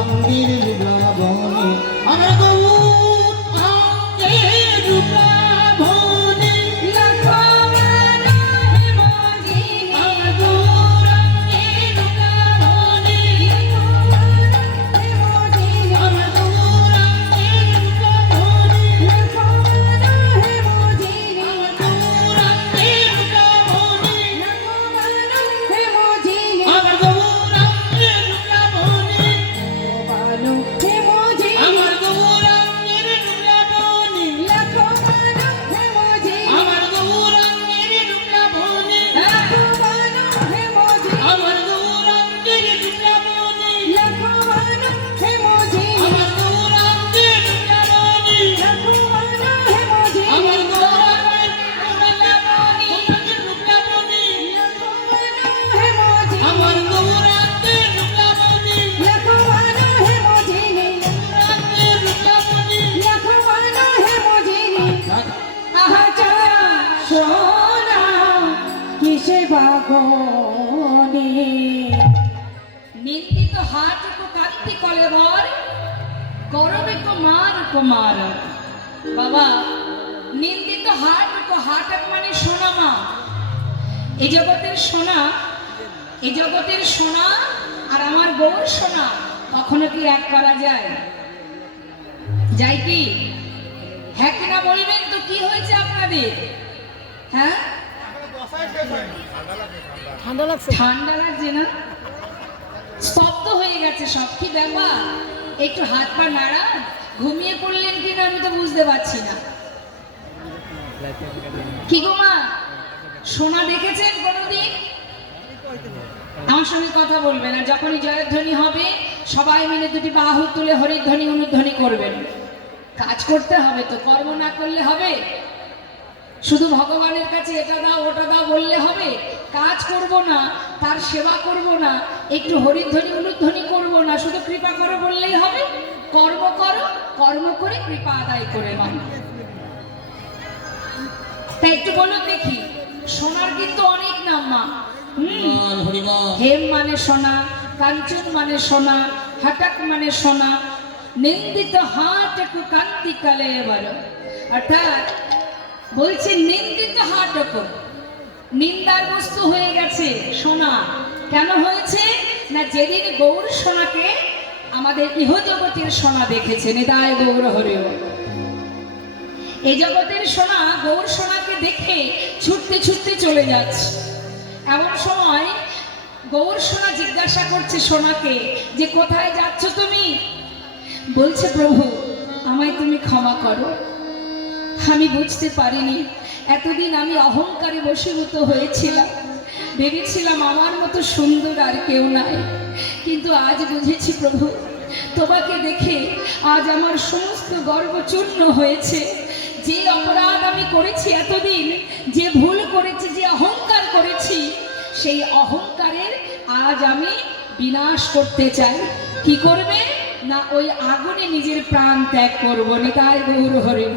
গৌরাঙ্গের লাবণে আমার গৌর আঙ্গের লাবণে নিন্দিত হাট কান্তি কলেবর গৌরবে কুমার কুমার। বাবা, নিন্দিত হাট মানে সোনা মা। এই জগতের সোনা, এই জগতের সোনা আর আমার গৌর সোনা কখনো কি এক করা যায়? যাই কি? হ্যাঁ কিনা বলবেন তো? কি হয়েছে আপনাদের? হ্যাঁ, ঠান্ডা লাগছে না? স্তব্ধ হয়ে গেছে সব। কি ব্যাপার? একটু হাত পা নাড়া। ঘুমিয়ে পড়লেন কিনা আমি তো বুঝতে পারছি না। কি গো মা, সোনা দেখেছেন কোনোদিন? আমার সঙ্গে কথা বলবেন, আর যখনই জয়ধ্বনি হবে সবাই মিলে দুটি বাহু তুলে হরিধ্বনি অনুধ্বনি করবেন। কাজ করতে হবে তো, কর্ম না করলে হবে? শুধু ভগবানের কাছে এটা দাও ওটা দাও বললে হবে? কাজ করব না, তার সেবা করব না, একটু হরিধ্বনি অনুধ্বনি করব না, শুধু কৃপা করো বললেই হবে? কর্ম করো, কর্ম করে কৃপা আদায় করে নাও। তাই একটু বলো দেখি, সোনার কিন্তু অনেক নাম মা। হেম মানে সোনা, কাঞ্চন মানে সোনা, হাটাক মানে সোনা। নিন্দিত হাটক কান্তি কালে এবার, অর্থাৎ বলছে নিন্দিত হাটক, নিন্দার বস্তু হয়ে গেছে সোনা। কেন হয়েছে না? যেদিন গৌর সোনাকে আমাদের ইহজগতের সোনা দেখেছে। নিতাই গৌর হরিও। এই জগতের সোনা গৌর সোনাকে দেখে ছুটতে ছুটতে চলে যাচ্ছে। এমন সময় গৌর সোনা জিজ্ঞাসা করছে সোনাকে যে কোথায় যাচ্ছ তুমি? বলছে প্রভু আমায় তুমি ক্ষমা করো, আমি বুঝতে পারিনি। এতদিন আমি অহংকারে বশীভূত হয়েছিলাম, ভেবেছিলাম আমার মতো সুন্দর আর কেউ নাই। কিন্তু আজ বুঝেছি প্রভু, তোমাকে দেখে আজ আমার সমস্ত গর্ব চূর্ণ হয়েছে। যে অপরাধ আমি করেছি এতদিন, যে ভুল করেছি, যে অহংকার করেছি, সেই অহংকারের আজ আমি বিনাশ করতে চাই। কি করবে না? ওই আগুনে নিজের প্রাণ ত্যাগ করবো। নিতাই গৌর হরি।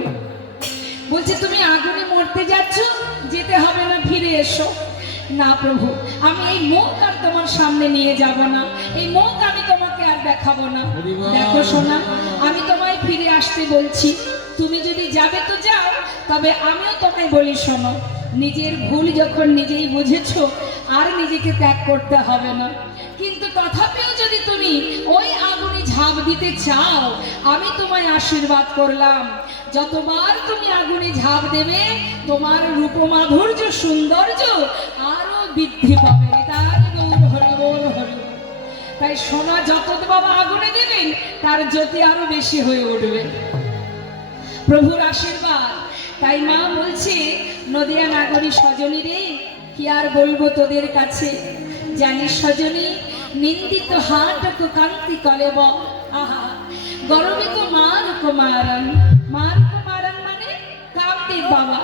বলছে তুমি আগুনে মরতে যাচ্ছ, যেতে হবে না, ফিরে এসো। না প্রভু, আমি এই মুখ আর তোমার সামনে নিয়ে যাব না, এই মুখ আমি তোমাকে আর দেখাবো না। দেখো সোনা, আমি তোমায় ফিরে আসতে বলছি, তুমি যদি যাবে তো যাও, তবে আমিও তোমায় বলি শোনো, নিজের ভুল যখন নিজেই বুঝেছো আর নিজেকে ত্যাগ করতে হবে না। কিন্তু তথাপিও যদি তুমি ওই আগুনে ঝাঁপ দিতে চাও, আমি তোমায় আশীর্বাদ করলাম, যতবার তুমি আগুনে ঝাঁপ দেবে তোমার রূপমাধুর্য সৌন্দর্য আরো বৃদ্ধি পাবে। তাই গৌর হরি বল হরি। তাই সোনা যত বাবা আগুনে দেবেন তার জ্যোতি আরো বেশি হয়ে উঠবে। প্রভুর আশীর্বাদ। তাই মা বলছে, নদিয়া নাগরী সজনী রে, কি আর বলবো তোদের কাছে, জানিস সজনী, নিন্দিত হাটক কান্তি কলেব। আহা, গরমে তো মার কুমারন। মার কুমারন মানে কামদেব বাবা।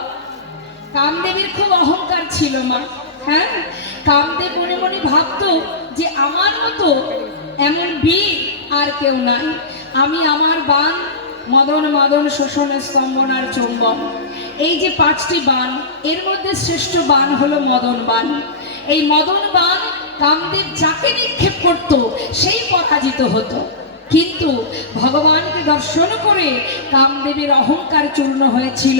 কামদেবের খুব অহংকার ছিল মা। হ্যাঁ, কামদেব মনে মনে ভাবতো যে আমার মতো এমন বীর আর কেউ নাই। আমি আমার বান মদন মদন শোষণ স্তম্ভন আর চুম্বন, এই যে 5টি বান, এর মধ্যে শ্রেষ্ঠ বান হলো মদন বান। এই মদন বান কামদেব যাকে নিক্ষেপ করত সেই পরাজিত হতো। কিন্তু ভগবানকে দর্শন করে কামদেবের অহংকার চূর্ণ হয়েছিল।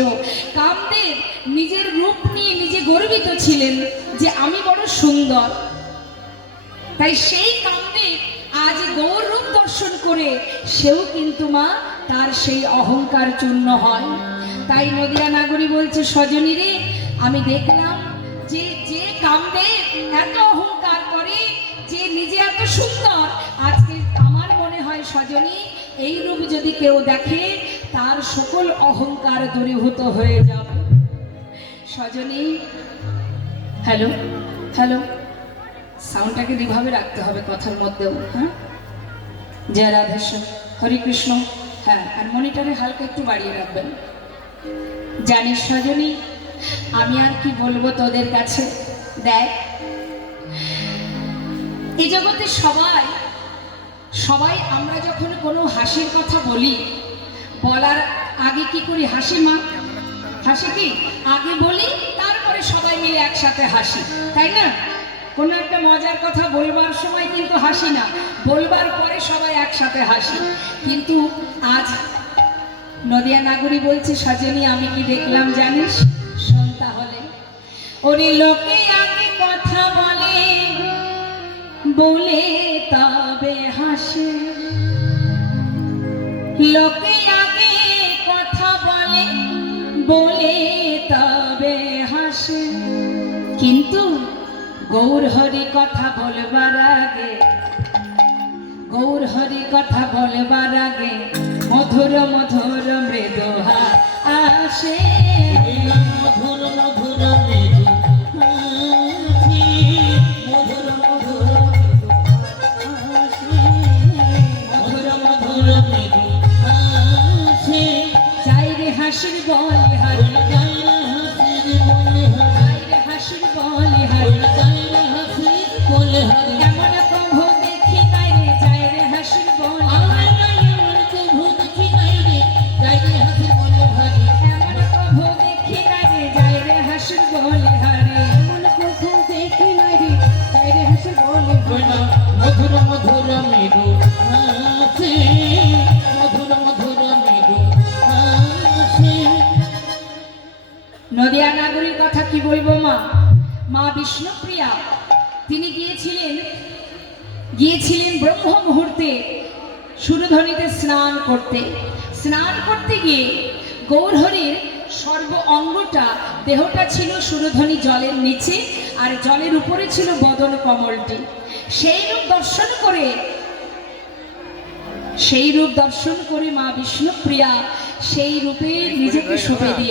কামদেব নিজের রূপ নিয়ে নিজে গর্বিত ছিলেন যে আমি বড় সুন্দর। তাই সেই কামদেব আজ গৌর রূপ দর্শন করে সেও কিন্তু মা তার সেই অহংকার চূর্ণ হয়। তাই নদিয়া নাগরী বলছে, সজনী রে, আমি দেখলাম যে যে কামদেব এত অহংকার করে, যে নিজে এত সুন্দর, আজকে আমার মনে হয় সজনী এই রূপ যদি কেউ দেখে তার সকল অহংকার দূরীভূত হয়ে যাবে। সজনী, হ্যালো হ্যালো, সাউন্ডটাকে এইভাবে রাখতে হবে কথার মধ্যেও। হ্যাঁ, জয় রাধেশ্যাম, হরে কৃষ্ণ। হ্যাঁ, আর মনিটরে হালকা একটু বাড়িয়ে রাখবেন। জানিস সজনী, আমি আর কি বলবো তোদের কাছে। দেখ, এই জগতে সবাই সবাই আমরা যখন কোনো হাসির কথা বলি, বলার আগে কি করি? হাসি মা, হাসি কি আগে বলি, তারপরে সবাই মিলে একসাথে হাসি, তাই না? কোনো একটা মজার কথা বলবার সময় কিন্তু হাসি না, বলবার পরে সবাই একসাথে হাসি। কিন্তু আজ নদিয়া নাগরী বলছে, সজনী আমি কি দেখলাম জানিস? শোন তাহলে। ওরে লোকে আগে কথা বলে, বলে তবে হাসে। লোকে আগে কথা বলে, বলে তবে হাসে। কিন্তু গৌর হরি কথা বলবার আগে, গৌর হরি কথা বলবার আগে মধুর মধুর মৃদু আসে। মধুর মধুর মৃদু হাসি, মধুর মধুর মৃদু হাসি, মধুর মধুর মৃদু হাসি। চাই রে হাসির বলে হারি, চাই রে হাসির বলে হারি, চাই রে হাসির বলে হারি, চাই রে হাসির বলে হারি। এমন প্রভু দেখি নাই রে, চাই রে হাসির বলে হারি, এমন প্রভু দেখি নাই রে, চাই রে হাসির বলে হারি। এমন প্রভু দেখি নাই রে, চাই রে হাসির বলে হারি, এমন প্রভু দেখি নাই রে, চাই রে হাসির বলে হারি। মধুর মধুর মৃদু হাসি, মধুর মধুর মৃদু হাসি। নদিয়া নাগরীর কথা কি বলবো মা? মা বিষ্ণুপ্রিয়া তিনি গিয়েছিলেন ব্রহ্ম মুহূর্তে সুরধ্বনিতে স্নান করতে। স্নান করতে গিয়ে গৌরহরির সর্ব অঙ্গটা, দেহটা ছিল সুরধ্বনি জলের নিচে, আর জলের উপরে ছিল বদন কমলটি। সেই রূপ দর্শন করে মা বিষ্ণুপ্রিয়া সেই রূপে নিজেকে সঁপে দিয়ে